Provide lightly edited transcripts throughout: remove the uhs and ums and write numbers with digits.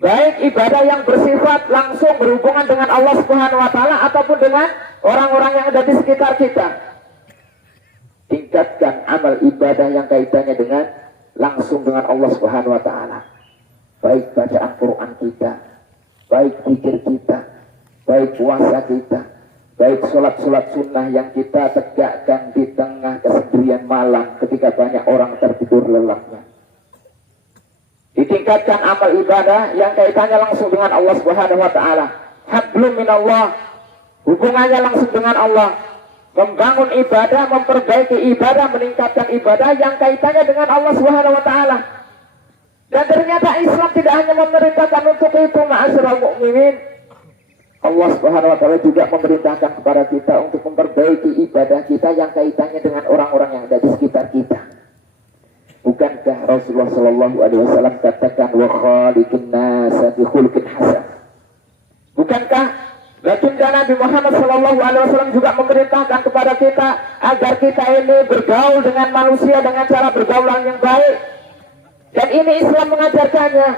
Baik ibadah yang bersifat langsung berhubungan dengan Allah Subhanahu wa taala ataupun dengan orang-orang yang ada di sekitar kita. Tingkatkan amal ibadah yang kaitannya dengan langsung dengan Allah Subhanahu wa taala. Baik bacaan Quran kita, baik zikir kita, baik puasa kita, baik sholat-sholat sunnah yang kita tegakkan di tengah kesendirian malam ketika banyak orang tertidur lelapnya. Ditingkatkan amal ibadah yang kaitannya langsung dengan Allah Subhanahu wa taala. Hablum minallah, hubungannya langsung dengan Allah. Membangun ibadah, memperbaiki ibadah, meningkatkan ibadah yang kaitannya dengan Allah Subhanahu wa taala. Dan ternyata Islam tidak hanya memerintahkan untuk itu, ma'asyiral mukminin. Allah Subhanahu wa taala juga memerintahkan kepada kita untuk memperbaiki ibadah kita yang kaitannya dengan orang-orang yang ada di sekitar kita. Bukankah Rasulullah sallallahu alaihi wasallam katakan wa khaliqin nasa bi khuluqin hasan? Bukankah baginda Nabi Muhammad sallallahu alaihi wasallam juga memerintahkan kepada kita agar kita ini bergaul dengan manusia dengan cara pergaulan yang baik? Dan ini Islam mengajarkannya.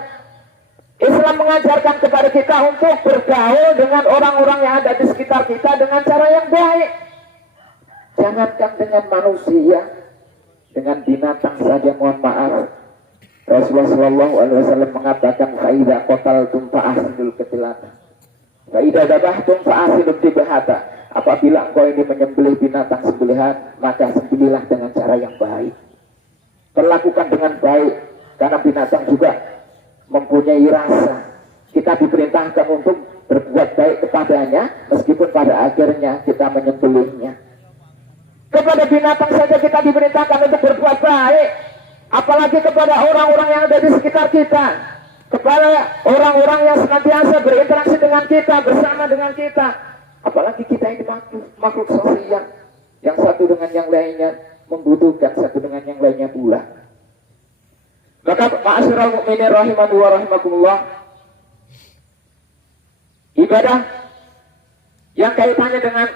Islam mengajarkan kepada kita untuk bergaul dengan orang-orang yang ada di sekitar kita dengan cara yang baik. Jangankan dengan manusia, dengan binatang saja mohon maaf. Rasulullah sallallahu alaihi wasallam mengatakan faida qataltum fa'asidul qatilata. Faida dabahtum fa'asidul dibahata. Apabila engkau ini menyembelih binatang sembelihan, maka sembelihlah dengan cara yang baik. Perlakukan dengan baik, karena binatang juga mempunyai rasa. Kita diperintahkan untuk berbuat baik kepadanya, meskipun pada akhirnya kita menyembelihnya. Kepada binatang saja kita diperintahkan untuk berbuat baik, apalagi kepada orang-orang yang ada di sekitar kita, kepada orang-orang yang senantiasa berinteraksi dengan kita, bersama dengan kita. Apalagi kita ini makhluk sosial, yang satu dengan yang lainnya membutuhkan satu dengan yang lainnya pula. Maka ma'asyiral mukminin rahimani wa rahimakumullah, ibadah yang kaitannya dengan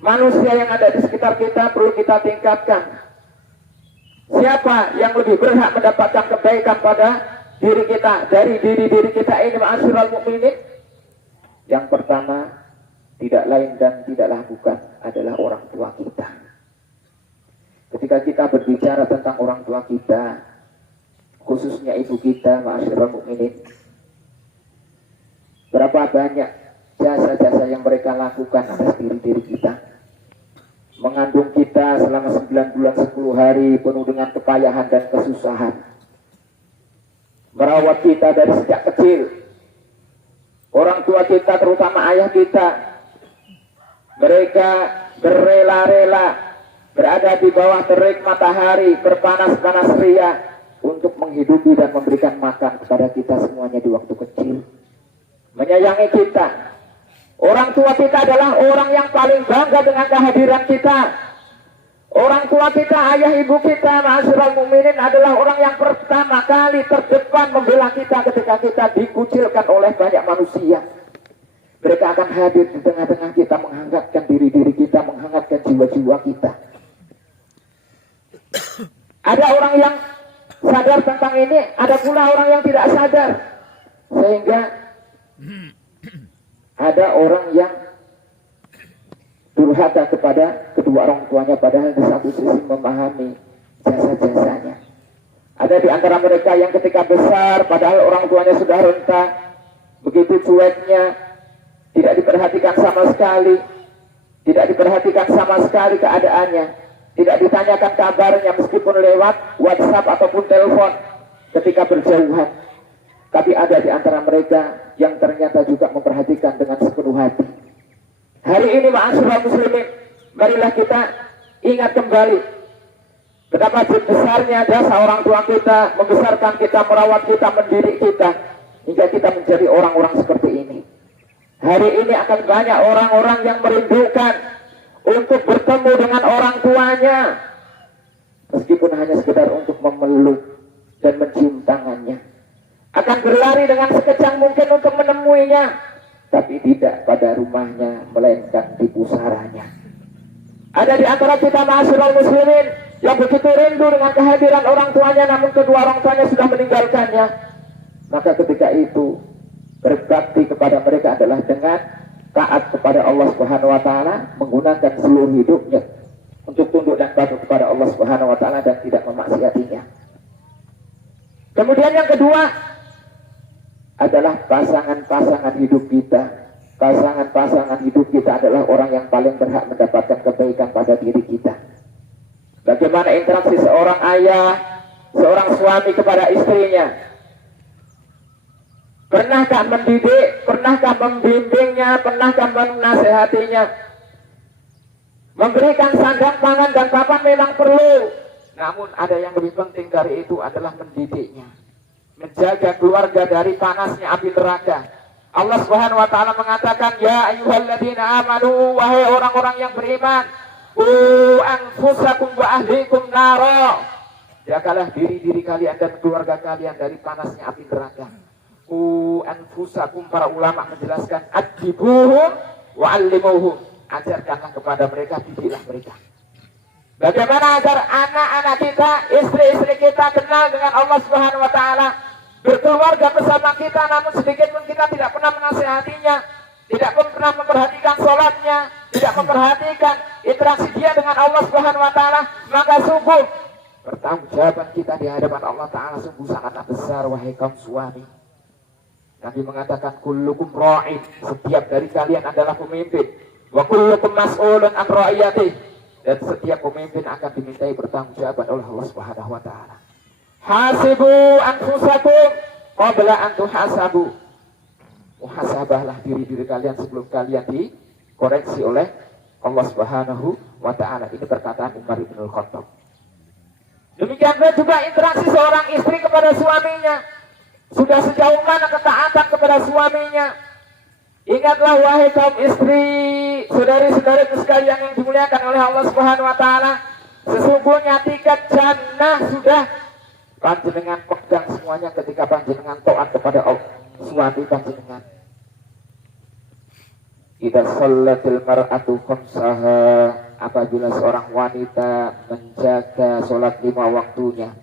manusia yang ada di sekitar kita perlu kita tingkatkan. Siapa yang lebih berhak mendapatkan kebaikan pada diri kita dari diri kita ini ma'asyiral mukminin? Yang pertama, tidak lain dan tidaklah bukan adalah orang tua kita. Ketika kita berbicara tentang orang tua kita, khususnya ibu kita ma'asyiral mukminin, berapa banyak jasa-jasa yang mereka lakukan atas diri-diri kita. Mengandung kita selama 9 bulan 10 hari penuh dengan kepayahan dan kesusahan. Merawat kita dari sejak kecil. Orang tua kita, terutama ayah kita, mereka berrela-rela berada di bawah terik matahari berpanas-panas ria untuk menghidupi dan memberikan makan kepada kita semuanya di waktu kecil. Menyayangi kita. Orang tua kita adalah orang yang paling bangga dengan kehadiran kita. Orang tua kita, ayah ibu kita, ma'asyiral mukminin, adalah orang yang pertama kali terdepan membela kita ketika kita dikucilkan oleh banyak manusia. Mereka akan hadir di tengah-tengah kita, menghangatkan diri-diri kita, menghangatkan jiwa-jiwa kita. Ada orang yang sadar tentang ini, ada pula orang yang tidak sadar. Sehingga ada orang yang durhaka kepada kedua orang tuanya, padahal di satu sisi memahami jasa-jasanya. Ada di antara mereka yang ketika besar, padahal orang tuanya sudah renta, begitu cueknya, tidak diperhatikan sama sekali, keadaannya, tidak ditanyakan kabarnya meskipun lewat WhatsApp ataupun telepon ketika berjauhan. Tapi ada di antara mereka yang ternyata juga memperhatikan dengan sepenuh hati. Hari ini ma'asyiral muslimin, marilah kita ingat kembali betapa besarnya jasa orang tua kita, membesarkan kita, merawat kita, mendidik kita, hingga kita menjadi orang-orang seperti ini. Hari ini akan banyak orang-orang yang merindukan untuk bertemu dengan orang tuanya, meskipun hanya sekedar untuk memeluk dan mencium tangannya. Akan berlari dengan sekejap mungkin untuk menemuinya, tapi tidak pada rumahnya, melainkan di pusaranya. Ada di antara kita ma'asyiral muslimin yang begitu rindu dengan kehadiran orang tuanya, namun kedua orang tuanya sudah meninggalkannya. maka ketika itu berbakti kepada mereka adalah dengan taat kepada Allah Subhanahu wa taala, menggunakan seluruh hidupnya untuk tunduk dan patuh kepada Allah Subhanahu wa taala dan tidak memaksiatinya. Kemudian yang kedua adalah pasangan-pasangan hidup kita. Pasangan-pasangan hidup kita adalah orang yang paling berhak mendapatkan kebaikan pada diri kita. Bagaimana interaksi seorang ayah, seorang suami kepada istrinya? Pernahkah mendidik, pernahkah membimbingnya, pernahkah menasehatinya? Memberikan sandang, pangan, dan papan memang perlu. Namun ada yang lebih penting dari itu adalah mendidiknya. Menjaga keluarga dari panasnya api neraka. Allah Subhanahu wa taala mengatakan, ya ayyuhalladzina amanu, wahai orang-orang yang beriman, anfusakum wa ahlikum naro. Jagalah diri-diri kalian dan keluarga kalian dari panasnya api neraka. Anfusakum, para ulama menjelaskan, adibuhum wa allimuhum. Ajarkanlah kepada mereka, didiklah mereka. Bagaimana agar anak-anak kita, istri-istri kita kenal dengan Allah Subhanahu wa taala, berkeluarga bersama kita, namun sedikit pun kita tidak pernah menasihatinya, tidak pun pernah memperhatikan sholatnya, tidak memperhatikan interaksi dia dengan Allah Subhanahu wa taala, maka sungguh pertanggungjawaban kita di hadapan Allah taala sungguh sangatlah besar, wahai kaum suami. Nabi mengatakan, kullukum ra'in, setiap dari kalian adalah pemimpin, wa kullukum mas'ulun an ra'iyatih, dan setiap pemimpin akan dimintai pertanggungjawaban oleh Allah Subhanahu wa taala. Hasibu anfusakum qabla an tuhasabu. Muhasabahlah diri-diri kalian sebelum kalian dikoreksi oleh Allah Subhanahu wa taala. Ini perkataan Umar bin Khattab. Demikian juga interaksi seorang istri kepada suaminya. Sudah sejauh mana ketaatan kepada suaminya? Ingatlah wahai kaum istri, saudari-saudariku sekalian yang dimuliakan oleh Allah Subhanahu wa taala, sesungguhnya tiket jannah sudah panjenengan pegang semuanya ketika panjenengan taat kepada suami panjenengan. Idza shallatil mar'atu khamsaha, apabila seorang wanita menjaga salat 5 waktunya.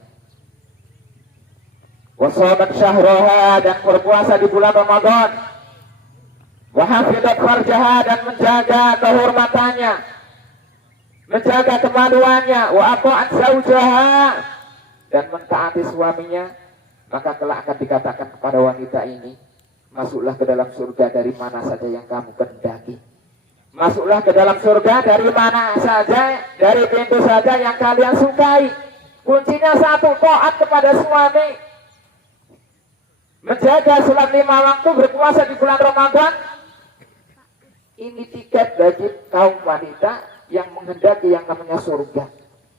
Wa shamat syahraha, dan berpuasa di bulan Ramadan. Wa hafidat farjaha, dan menjaga kehormatannya, menjaga kemaluannya. Wa ata'at zaujaha, dan mentaati suaminya, maka kelak akan dikatakan kepada wanita ini, masuklah ke dalam surga dari mana saja yang kamu kehendaki. Masuklah ke dalam surga dari mana saja, dari pintu saja yang kalian sukai. Kuncinya satu, taat kepada suami, menjaga sholat 5 waktu, berpuasa di bulan Ramadan. Ini tiket bagi kaum wanita yang menghendaki yang namanya surga.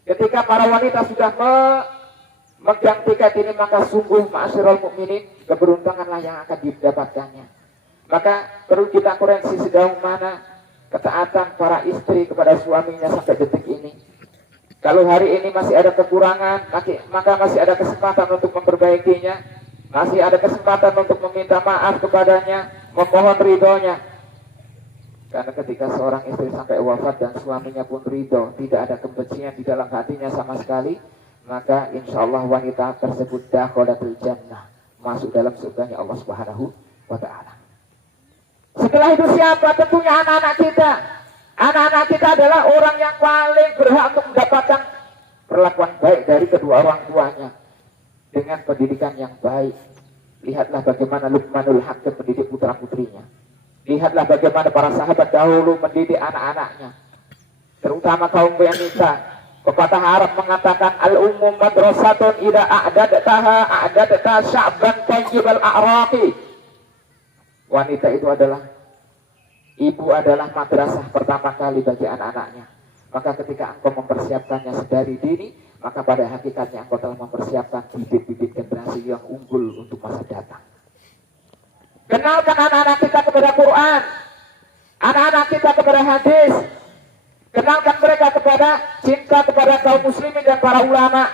Ketika para wanita sudah memegang tiket ini, maka sungguh ma'asyiral mukminin, keberuntunganlah yang akan didapatkannya. Maka perlu kita koreksi sejauh mana ketaatan para istri kepada suaminya sampai detik ini. Kalau hari ini masih ada kekurangan, maka masih ada kesempatan untuk memperbaikinya, masih ada kesempatan untuk meminta maaf kepadanya, memohon ridhonya. Karena ketika seorang istri sampai wafat dan suaminya pun ridho, tidak ada kebencian di dalam hatinya sama sekali, maka insya Allah wanita tersebut dakhalatul jannah, masuk dalam surganya Allah Subhanahu wa ta'ala. Setelah itu siapa? Tentunya anak-anak kita. Anak-anak kita adalah orang yang paling berhak untuk mendapatkan perlakuan baik dari kedua orang tuanya dengan pendidikan yang baik. Lihatlah bagaimana Luqmanul Hakim mendidik putra-putrinya. Lihatlah bagaimana para sahabat dahulu mendidik anak-anaknya, terutama kaum wanita. Pepatah Arab mengatakan, al-ummu madrasatun idza a'dadtaha sya'ban tayyibal a'raqi. Wanita itu adalah, ibu adalah madrasah pertama kali bagi anak-anaknya. Maka ketika engkau mempersiapkannya sedari dini, maka pada hakikatnya engkau telah mempersiapkan bibit-bibit generasi yang unggul untuk masa datang. Kenalkan anak-anak kita kepada Quran, anak-anak kita kepada hadis. Kenalkan mereka kepada cinta kepada kaum muslimin dan para ulama.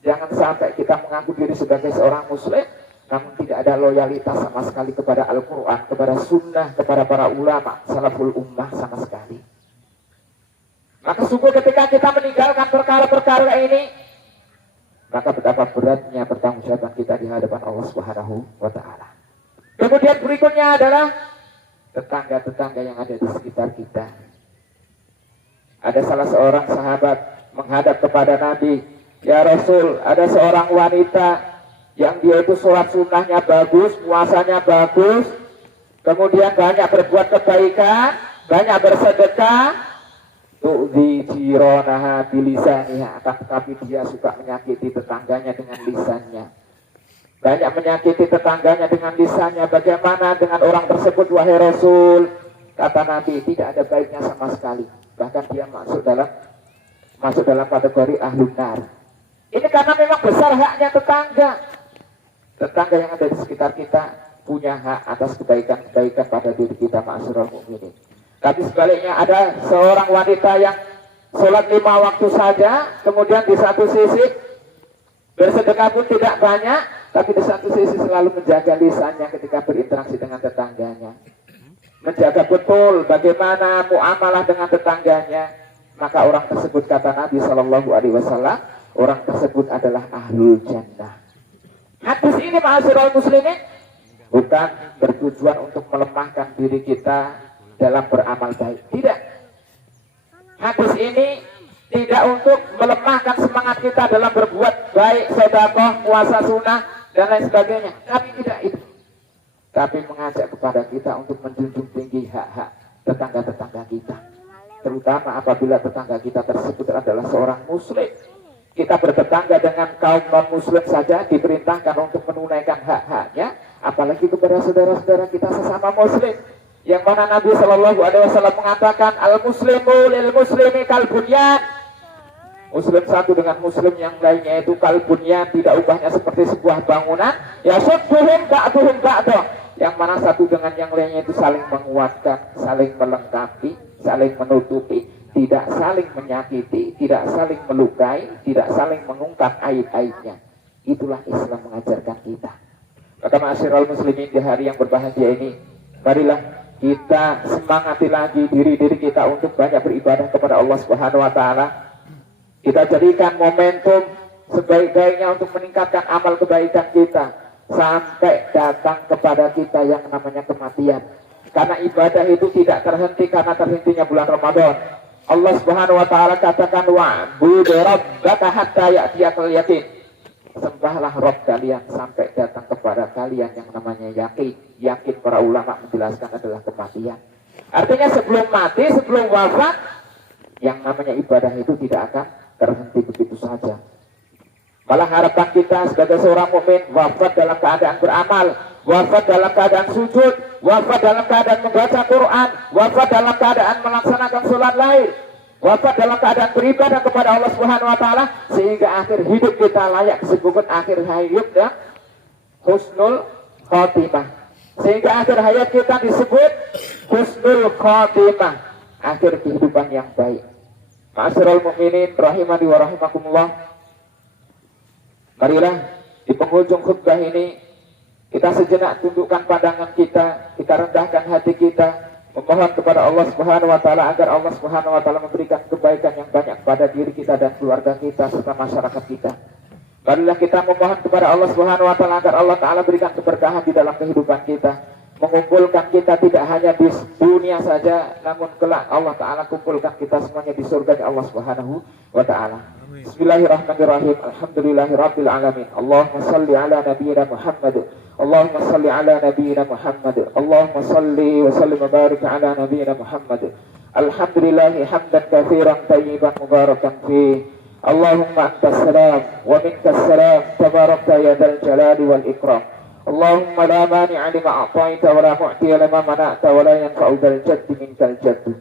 Jangan sampai kita mengaku diri sebagai seorang muslim, namun tidak ada loyalitas sama sekali kepada Al-Quran, kepada sunnah, kepada para ulama, salaful ummah sama sekali. Maka sungguh ketika kita meninggalkan perkara-perkara ini, maka betapa beratnya pertanggungjawaban kita di hadapan Allah Subhanahu wa taala. Kemudian berikutnya adalah tetangga-tetangga yang ada di sekitar kita. Ada salah seorang sahabat menghadap kepada Nabi, "Ya Rasul, ada seorang wanita yang dia itu sholat sunnahnya bagus, puasanya bagus, kemudian banyak berbuat kebaikan, banyak bersedekah, tu'dhi jironaha bilisaniha, akan tetapi dia suka menyakiti tetangganya dengan lisannya." Banyak menyakiti tetangganya dengan lisannya. Bagaimana dengan orang tersebut, wahai Rasul? Kata Nabi, tidak ada baiknya sama sekali. Bahkan dia masuk dalam kategori ahlun nar. Ini karena memang besar haknya tetangga. Tetangga yang ada di sekitar kita punya hak atas kebaikan-kebaikan pada diri kita, ma'asyiral mukminin. Tapi sebaliknya ada seorang wanita yang sholat 5 waktu saja, kemudian di satu sisi bersedekah pun tidak banyak, tapi di satu sisi selalu menjaga lisannya ketika berinteraksi dengan tetangganya. Menjaga betul bagaimana muamalah dengan tetangganya. Maka orang tersebut, kata Nabi SAW, orang tersebut adalah ahlul jannah. Hadis ini, ma'asyiral muslimin, bukan bertujuan untuk melemahkan diri kita dalam beramal baik. Tidak. Hadis ini tidak untuk melemahkan semangat kita dalam berbuat baik, sedekah, puasa sunnah, dan lain sebagainya. Tapi tidak itu. Tapi mengajak kepada kita untuk menjunjung tinggi hak-hak tetangga-tetangga kita. Terutama apabila tetangga kita tersebut adalah seorang muslim. Kita bertetangga dengan kaum non-muslim saja diperintahkan untuk menunaikan hak-haknya, apalagi kepada saudara-saudara kita sesama muslim. Yang mana Nabi SAW mengatakan, al-muslimu lil-muslimi kal-bunyan. Muslim satu dengan muslim yang lainnya itu kal-bunyan, tidak ubahnya seperti sebuah bangunan. Ya sudduhum ba'duhum ba'dah. Yang mana satu dengan yang lainnya itu saling menguatkan, saling melengkapi, saling menutupi, tidak saling menyakiti, tidak saling melukai, tidak saling mengungkap aib-aibnya. Itulah Islam mengajarkan kita. Maka ma'asyiral muslimin, di hari yang berbahagia ini, marilah kita semangati lagi diri-diri kita untuk banyak beribadah kepada Allah Subhanahu wa taala. Kita jadikan momentum sebaik-baiknya untuk meningkatkan amal kebaikan kita sampai datang kepada kita yang namanya kematian. Karena ibadah itu tidak terhenti karena terhentinya bulan Ramadan. Allah Subhanahu wa taala katakan, wa'budu rabbaka hatta ya'tiyakal yaqin. Sembahlah Rabb kalian sampai datang kepada kalian yang namanya yakin. Yakin para ulama menjelaskan adalah kematian. Artinya sebelum mati, sebelum wafat, yang namanya ibadah itu tidak akan terhenti begitu saja. Malah harapan kita sebagai seorang mukmin wafat dalam keadaan beramal, wafat dalam keadaan sujud, wafat dalam keadaan membaca Quran, wafat dalam keadaan melaksanakan sholat lain, wafat dalam keadaan beribadah kepada Allah Subhanahu wa taala, sehingga akhir hidup kita layak disebut akhir hidup dan husnul khotimah. Sehingga akhir hayat kita disebut husnul khotimah, akhir kehidupan yang baik. Ma'asyiral mukminin rahimani wa rahimakumullah. Marilah di penghujung khutbah ini kita sejenak tundukkan pandangan kita rendahkan hati kita, memohon kepada Allah Subhanahu wa taala agar Allah Subhanahu wa taala memberikan kebaikan yang banyak kepada diri kita dan keluarga kita serta masyarakat kita. Marilah kita memohon kepada Allah Subhanahu wa taala agar Allah taala berikan keberkahan di dalam kehidupan kita, mengumpulkan kita tidak hanya di dunia saja, namun kelak Allah taala kumpulkan kita semuanya di surga Allah Subhanahu wa taala. Bismillahirrahmanirrahim. Alhamdulillahirabbil alamin. Allahumma shalli ala nabiyyina Muhammad. Allahumma shalli ala nabiyyina Muhammad. Allahumma shalli wa sallim wa barik ala nabiyyina Muhammad. Alhamdulillahi hamdan katsiran tayyiban mubarakan fihi. Allahumma antas salam wa minkas salam, tabarakta ya dzal jalali wal ikram. Allahumma la mani'a lima a'taita wa la mu'tiya lima mana'ta wa la yanfa'u dzal jaddi minkal jaddu.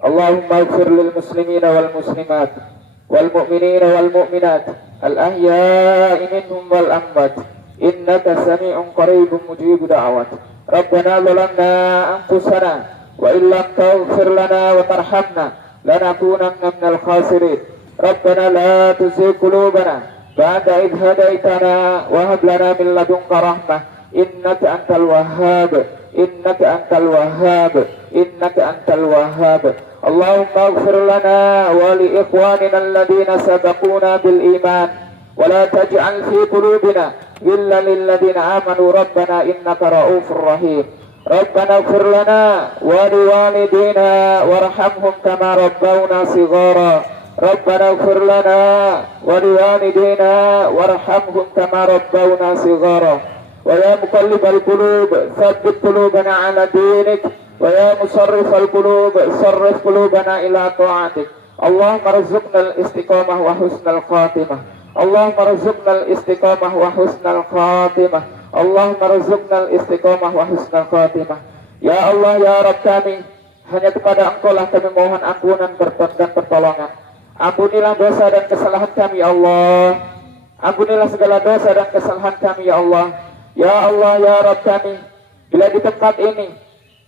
Allahumma ighfir lil muslimina wal muslimat wal mu'minina wal mu'minat al ahya'i minhum wal amwat innaka sami'un qaribun mujibu da'awat. Rabbana zalamna anfusana wa illam taghfir lana wa tarhamna lanakunanna minal khasirin. Rabbana la tuzigh qulubana ba'da idh hadaytana wa hab lana min ladunka rahmah innaka antal wahhab innaka antal wahhab innaka antal wahhab. Allahumma ighfir lana wa li ikhwanina alladhina sabaquna bil iman ولا تجعل في قلوبنا غلا للذين آمنوا ربنا إنك رؤوف رحيم ربنا اغفر لنا ولوالدينا وارحمهم كما ربونا صغارا ربنا اغفر لنا ولوالدينا وارحمهم كما ربونا صغارا ويا مقلب القلوب ثبت قلوبنا على دينك ويا مصرف القلوب صرف قلوبنا إلى طاعتك اللهم ارزقنا الاستقامة وحسن الخاتمة اللهم ارزقنا الاستقامة وحسن الخاتمة اللهم ارزقنا الاstiqamah wa husnul khatimah. Ya Allah ya Rabb kami, hanya kepada Engkau lah kami mohon ampunan dan pertolongan. Ampunilah dosa dan kesalahan kami ya Allah. Ampunilah segala dosa dan kesalahan kami ya Allah. Ya Allah ya Rabb kami, bila di tempat ini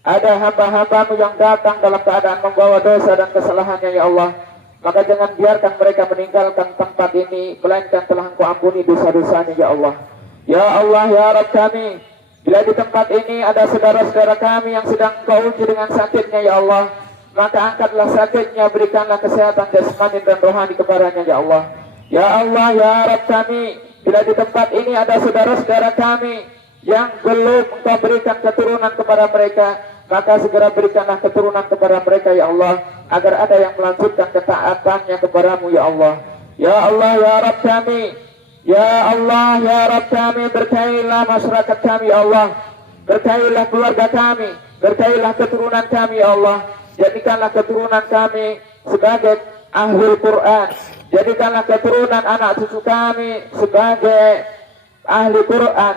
ada hamba-hambamu yang datang dalam keadaan membawa dosa dan kesalahannya ya Allah, maka jangan biarkan mereka meninggalkan tempat ini, melainkan telah Engkau ampuni dosa-dosanya ya Allah. Ya Allah ya Rabb kami, bila di tempat ini ada saudara-saudara kami yang sedang Kau uji dengan sakitnya ya Allah, maka angkatlah sakitnya, berikanlah kesehatan jasmani dan rohani kepadanya ya Allah. Ya Allah ya Rabb kami, bila di tempat ini ada saudara-saudara kami yang belum Engkau berikan keturunan kepada mereka, maka segera berikanlah keturunan kepada mereka ya Allah, agar ada yang melanjutkan ketaatannya kepadamu ya Allah. Ya Allah ya Rabb kami, ya Allah ya Rabb kami, berkailah masyarakat kami ya Allah, berkailah keluarga kami, berkailah keturunan kami ya Allah. Jadikanlah keturunan kami sebagai ahli Quran, jadikanlah keturunan anak cucu kami sebagai ahli Quran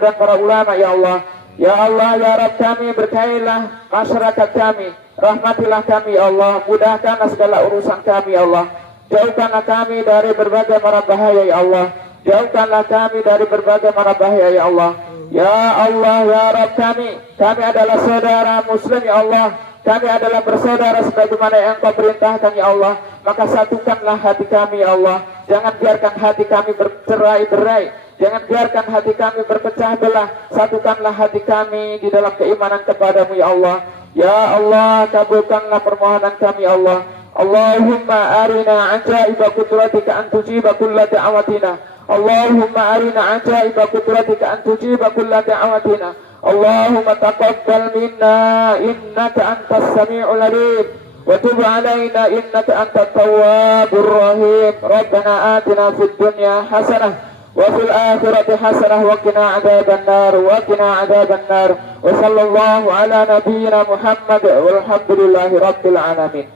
dan para ulama ya Allah. Ya Allah ya Rabb kami, berkailah masyarakat kami, rahmatilah kami ya Allah, mudahkanlah segala urusan kami ya Allah. Jauhkanlah kami dari berbagai mara bahaya ya Allah. Jauhkanlah kami dari berbagai mara bahaya ya Allah. Ya Allah ya Rabb kami adalah saudara muslim ya Allah. Kami adalah bersaudara sebagaimana yang Kau perintahkan ya Allah. Maka satukanlah hati kami ya Allah. Jangan biarkan hati kami bercerai-berai. Jangan biarkan hati kami berpecah belah. Satukanlah hati kami di dalam keimanan kepadamu ya Allah. Ya Allah, kabulkanlah permohonan kami ya Allah. Allahumma arina ajaiba qudratika an tujiba kulla da'awatina. Allahumma arina ajaiba qudratika an tujiba kulla da'awatina. Allahumma taqabbal minna innaka antas sami'ul alim wa tub alaina innaka antat tawwabur rahim. Rabbana atina fid dunya hasanah wa fil akhirati hasanah wa qina adzaban nar wa qina adzaban nar. Wa sallallahu ala nabiyyina Muhammad walhamdulillahi rabbil alamin.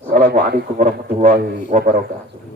Assalamualaikum warahmatullahi wabarakatuh.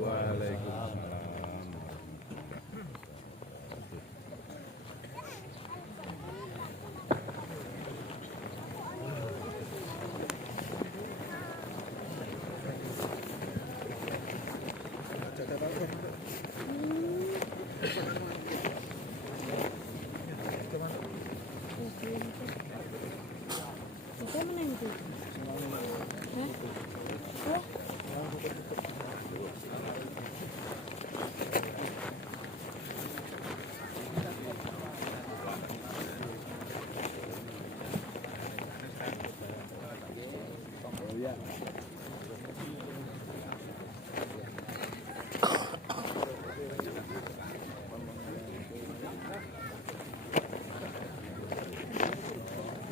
Yeah.